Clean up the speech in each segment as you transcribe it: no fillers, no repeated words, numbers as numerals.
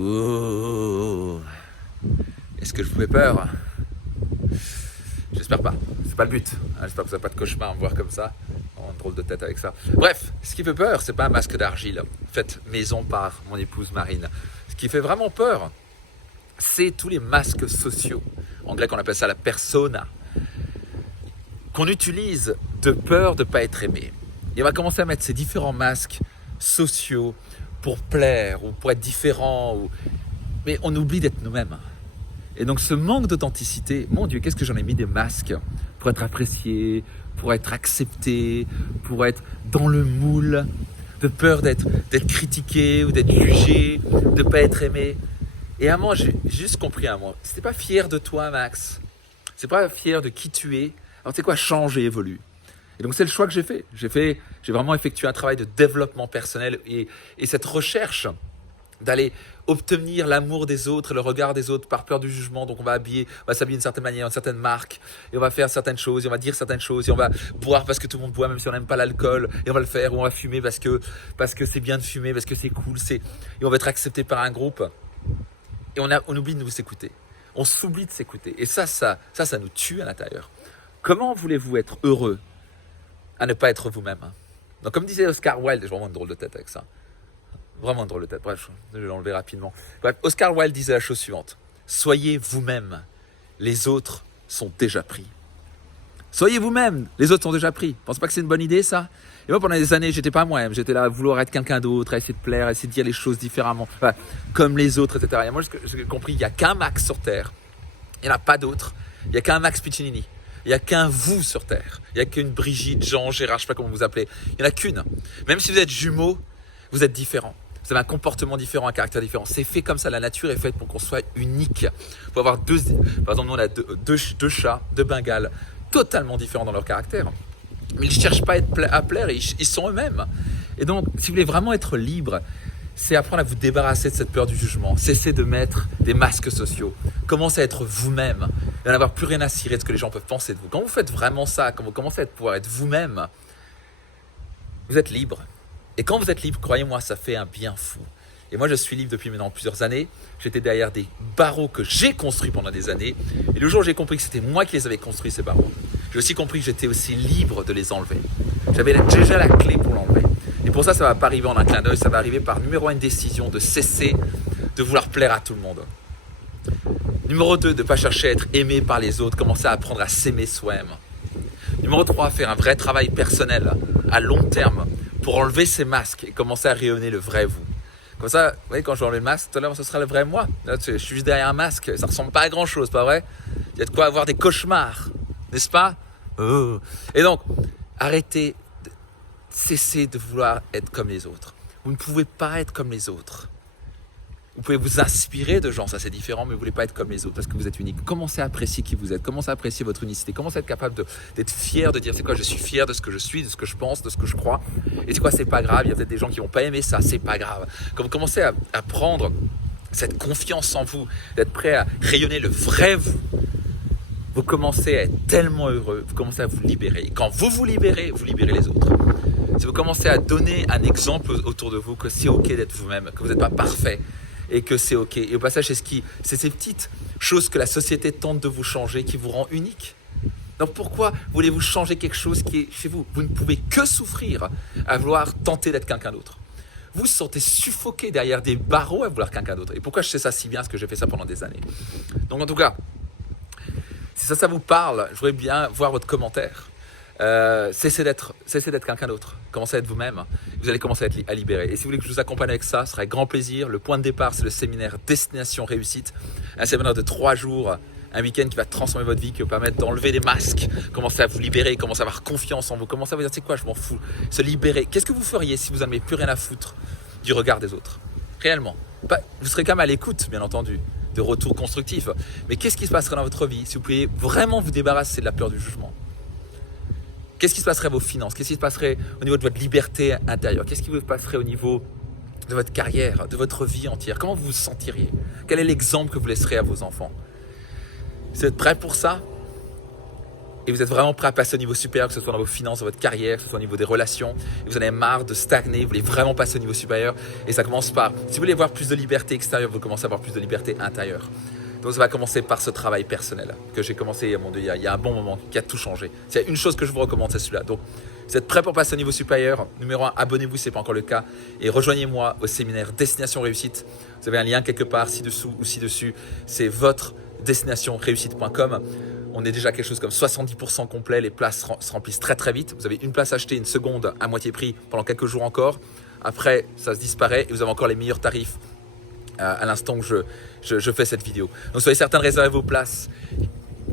Oh, est-ce que je vous fais peur? J'espère pas, c'est pas le but. J'espère que vous n'avez pas de cauchemar à me voir comme ça. On a une drôle de tête avec ça. Bref, ce qui fait peur, c'est pas un masque d'argile fait maison par mon épouse Marine. Ce qui fait vraiment peur, c'est tous les masques sociaux. En grec, on appelle ça la persona, qu'on utilise de peur de ne pas être aimé. Et on va commencer à mettre ces différents masques sociaux pour plaire ou pour être différent. Mais on oublie d'être nous-mêmes. Et donc ce manque d'authenticité, mon Dieu, qu'est-ce que j'en ai mis des masques pour être apprécié, pour être accepté, pour être dans le moule, de peur d'être critiqué ou d'être jugé, de ne pas être aimé. Et à moi, j'ai juste compris à moi, si t'es pas fier de toi, Max, si t'es pas fier de qui tu es, alors tu sais quoi, change et évolue. Et donc c'est le choix que j'ai fait. J'ai vraiment effectué un travail de développement personnel et cette recherche d'aller obtenir l'amour des autres et le regard des autres par peur du jugement. Donc on va s'habiller d'une certaine manière, une certaine marque, et on va faire certaines choses, et on va dire certaines choses, et on va boire parce que tout le monde boit, même si on n'aime pas l'alcool, et on va le faire, ou on va fumer parce que c'est bien de fumer, parce que c'est cool, et on va être accepté par un groupe. Et on oublie de nous écouter. On s'oublie de s'écouter. Et ça nous tue à l'intérieur. Comment voulez-vous être heureux à ne pas être vous-même? Donc comme disait Oscar Wilde, j'ai vraiment une drôle de tête avec ça. Vraiment une drôle de tête. Bref, je vais l'enlever rapidement. Bref, Oscar Wilde disait la chose suivante. Soyez vous-même. Les autres sont déjà pris. Soyez vous-même. Les autres sont déjà pris. Pensez pas que c'est une bonne idée, ça? Et moi, pendant des années, j'étais pas moi-même. J'étais là à vouloir être quelqu'un d'autre, à essayer de plaire, à essayer de dire les choses différemment, enfin, comme les autres, etc. Et moi, j'ai compris qu'il n'y a qu'un Max sur Terre. Il n'y en a pas d'autre. Il n'y a qu'un Max Piccinini. Il n'y a qu'un vous sur Terre. Il n'y a qu'une Brigitte, Jean, Gérard, je ne sais pas comment vous appelez. Il n'y en a qu'une. Même si vous êtes jumeaux, vous êtes différents. Vous avez un comportement différent, un caractère différent. C'est fait comme ça. La nature est faite pour qu'on soit unique. Il faut avoir par exemple, nous on a deux chats, deux bengales, totalement différents dans leur caractère. Mais ils ne cherchent pas à plaire, ils sont eux-mêmes. Et donc, si vous voulez vraiment être libre, c'est apprendre à vous débarrasser de cette peur du jugement. Cessez de mettre des masques sociaux. Commencez à être vous-même et à n'avoir plus rien à cirer de ce que les gens peuvent penser de vous. Quand vous faites vraiment ça, quand vous commencez à pouvoir être vous-même, vous êtes libre. Et quand vous êtes libre, croyez-moi, ça fait un bien fou. Et moi, je suis libre depuis maintenant plusieurs années. J'étais derrière des barreaux que j'ai construits pendant des années. Et le jour où j'ai compris que c'était moi qui les avais construits, ces barreaux, j'ai aussi compris que j'étais aussi libre de les enlever. J'avais déjà la clé pour l'enlever. Et pour ça, ça ne va pas arriver en un clin d'œil. Ça va arriver par numéro 1, une décision de cesser de vouloir plaire à tout le monde. Numéro 2, de ne pas chercher à être aimé par les autres. Commencer à apprendre à s'aimer soi-même. Numéro 3, faire un vrai travail personnel à long terme pour enlever ces masques et commencer à rayonner le vrai vous. Comme ça, vous voyez, quand je vais enlever le masque, tout à l'heure, ce sera le vrai moi. Là, je suis juste derrière un masque, ça ressemble pas à grand chose, pas vrai? Il y a de quoi avoir des cauchemars, n'est-ce pas? Et donc, arrêtez, cessez de vouloir être comme les autres. Vous ne pouvez pas être comme les autres. Vous pouvez vous inspirer de gens, ça c'est différent, mais vous ne voulez pas être comme les autres parce que vous êtes unique. Commencez à apprécier qui vous êtes, commencez à apprécier votre unicité, commencez à être capable d'être fier, de dire c'est quoi, je suis fier de ce que je suis, de ce que je pense, de ce que je crois. Et c'est quoi, c'est pas grave, il y a peut-être des gens qui vont pas aimer ça, c'est pas grave. Quand vous commencez à prendre cette confiance en vous, d'être prêt à rayonner le vrai vous, vous commencez à être tellement heureux, vous commencez à vous libérer. Et quand vous libérez les autres. Si vous commencez à donner un exemple autour de vous que c'est ok d'être vous-même, que vous n'êtes pas parfait, et que c'est ok. Et au passage, c'est ces petites choses que la société tente de vous changer qui vous rend unique. Donc pourquoi voulez-vous changer quelque chose qui est chez vous? Vous ne pouvez que souffrir à vouloir tenter d'être quelqu'un d'autre. Vous vous sentez suffoqué derrière des barreaux à vouloir quelqu'un d'autre. Et pourquoi je sais ça si bien? Parce que j'ai fait ça pendant des années. Donc en tout cas, si ça vous parle, je voudrais bien voir votre commentaire. Cessez d'être quelqu'un d'autre. Commencez à être vous-même. Vous allez commencer à libérer. Et si vous voulez que je vous accompagne avec ça, ce sera avec grand plaisir. Le point de départ, c'est le séminaire Destination Réussite. Un séminaire de 3 jours, un week-end qui va transformer votre vie, qui va vous permettre d'enlever des masques, commencer à vous libérer, commencer à avoir confiance en vous, commencer à vous dire, c'est quoi, je m'en fous. Se libérer. Qu'est-ce que vous feriez si vous n'en avez plus rien à foutre du regard des autres? Réellement. Vous serez quand même à l'écoute, bien entendu, de retours constructifs. Mais qu'est-ce qui se passerait dans votre vie si vous pouviez vraiment vous débarrasser de la peur du jugement? Qu'est-ce qui se passerait à vos finances? Qu'est-ce qui se passerait au niveau de votre liberté intérieure? Qu'est-ce qui se passerait au niveau de votre carrière, de votre vie entière? Comment vous vous sentiriez? Quel est l'exemple que vous laisserez à vos enfants? Vous êtes prêts pour ça? et vous êtes vraiment prêt à passer au niveau supérieur, que ce soit dans vos finances, dans votre carrière, que ce soit au niveau des relations, et vous en avez marre de stagner, vous voulez vraiment passer au niveau supérieur, et ça commence par, si vous voulez avoir plus de liberté extérieure, vous commencez à avoir plus de liberté intérieure. Donc ça va commencer par ce travail personnel que j'ai commencé mon Dieu, il y a un bon moment, qui a tout changé. S'il y a une chose que je vous recommande, c'est celui-là. Donc vous êtes prêts pour passer au niveau supérieur? Numéro 1, abonnez-vous si ce n'est pas encore le cas, et rejoignez-moi au séminaire Destination Réussite. Vous avez un lien quelque part ci-dessous ou ci-dessus, c'est votre destinationreussite.com. On est déjà quelque chose comme 70% complet, les places se remplissent très très vite. Vous avez une place achetée, une seconde à moitié prix pendant quelques jours encore. Après, ça se disparaît et vous avez encore les meilleurs tarifs à l'instant où je fais cette vidéo. Donc soyez certains de réserver vos places.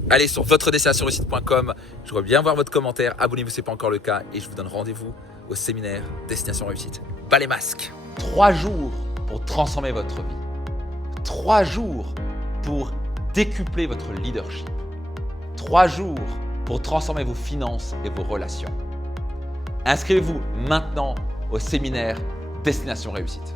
Allez sur votredestinationreussite.com. Je voudrais bien voir votre commentaire. Abonnez-vous si ce n'est pas encore le cas et je vous donne rendez-vous au séminaire Destination Réussite. Bas les masques. 3 jours pour transformer votre vie. 3 jours pour décupler votre leadership. 3 jours pour transformer vos finances et vos relations. Inscrivez-vous maintenant au séminaire Destination Réussite.